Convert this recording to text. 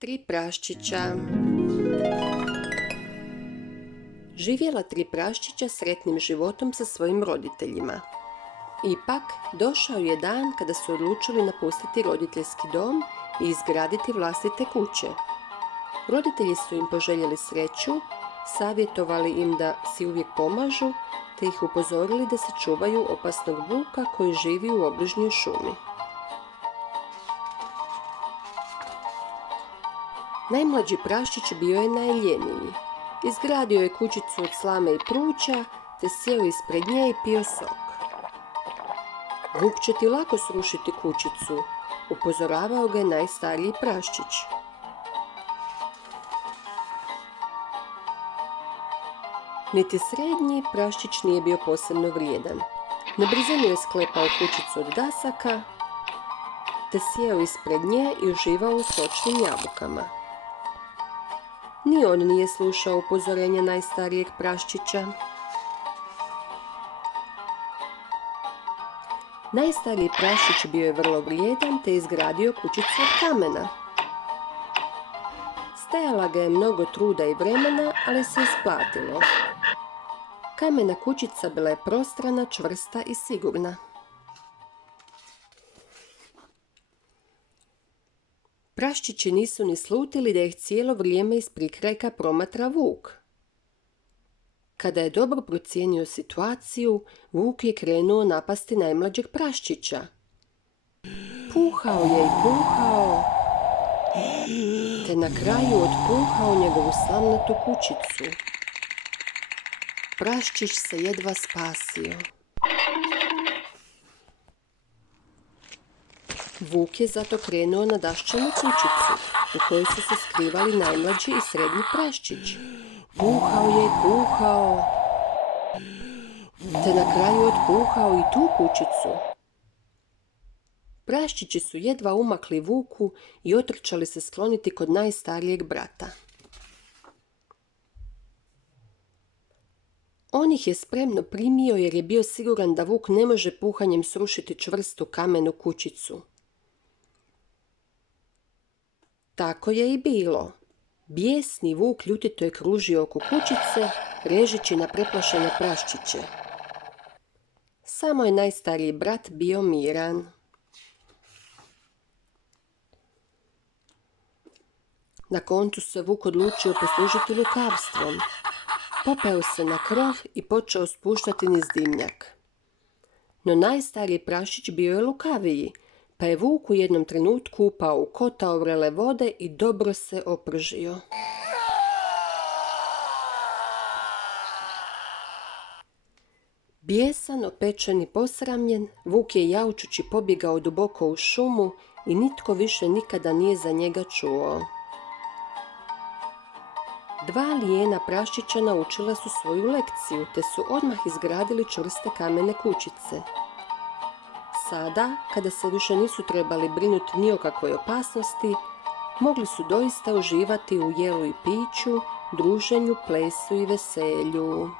Tri praščića. Živjela tri praščića sretnim životom sa svojim roditeljima. Ipak, došao je dan kada su odlučili napustiti roditeljski dom i izgraditi vlastite kuće. Roditelji su im poželjeli sreću, savjetovali im da si uvijek pomažu, te ih upozorili da se čuvaju opasnog vuka koji živi u obližnjoj šumi. Najmlađi praščić bio je najljeniji. Izgradio je kućicu od slame i pruća, te sjeo ispred nje i pio sok. Vuk će ti lako srušiti kućicu, upozoravao ga je najstariji praščić. Niti srednji praščić nije bio posebno vrijedan. Na brzinu je sklepao kućicu od dasaka, te sjeo ispred nje i uživao u sočnim jabukama. Ni on nije slušao upozorenja najstarijeg praščića. Najstariji praščić bio je vrlo vrijedan te izgradio kućicu od kamena. Stajala ga je mnogo truda i vremena, ali se isplatilo. Kamena kućica bila je prostrana, čvrsta i sigurna. Praščići nisu ni slutili da ih cijelo vrijeme iz prikrajka promatra vuk. Kada je dobro procijenio situaciju, vuk je krenuo napasti najmlađeg praščića. Puhao je i puhao, te na kraju otpuhao njegovu slamnatu kućicu. Praščić se jedva spasio. Vuk je zato krenuo na daščanu kućicu, u kojoj su se skrivali najmlađi i srednji praščić. Puhao je i puhao, te na kraju otpuhao i tu kućicu. Praščići su jedva umakli vuku i otrčali se skloniti kod najstarijeg brata. On ih je spremno primio jer je bio siguran da vuk ne može puhanjem srušiti čvrstu kamenu kućicu. Tako je i bilo. Bijesni vuk ljutito je kružio oko kućice, režeći na preplašene praščiće. Samo je najstariji brat bio miran. Na koncu se vuk odlučio poslužiti lukavstvom. Popeo se na krov i počeo spuštati niz dimnjak. No najstariji praščić bio je lukaviji, pa je vuk u jednom trenutku upao u kotao vrele vode i dobro se opržio. Bijesan, opečen i posramljen, vuk je jaučući pobjegao duboko u šumu i nitko više nikada nije za njega čuo. Dva lijena praščića naučila su svoju lekciju, te su odmah izgradili čvrste kamene kućice. Sada, kada se više nisu trebali brinuti ni o kakvoj opasnosti, mogli su doista uživati u jelu i piću, druženju, plesu i veselju.